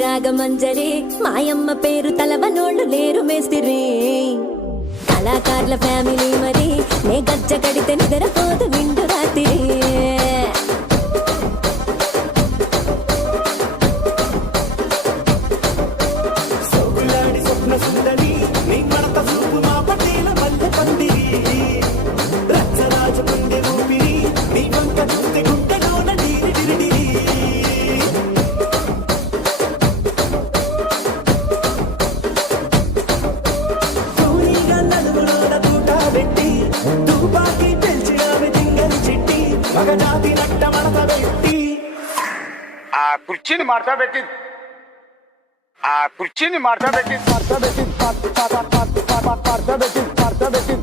రాగమంజరి మాయమ్మ పేరు తలవనోళ్ళు లేరు మేస్తిరి కళాకారుల ఫ్యామిలీ మరి నే గజ్జ కడితే నిద్రపోదు నిండు రాత్రి సోకులాడి స్వప్న సుందరి నీ మడత చూపు మా పటేల మల్లె పందిరి రచ్చరాజు గుండె ఊపిరి నీ వంక చూస్తే గుండెలోన నీరి డిరిడిరి తూనీగా నడుములోన తూట పెట్టి తుపాకి పెంచినామె తింగని చిట్టి మగజాతి నట్ట మడత పెట్టి ఆ కుర్చీని మార్చబెట్టి ఆ కుర్చీని మార్చబెట్టి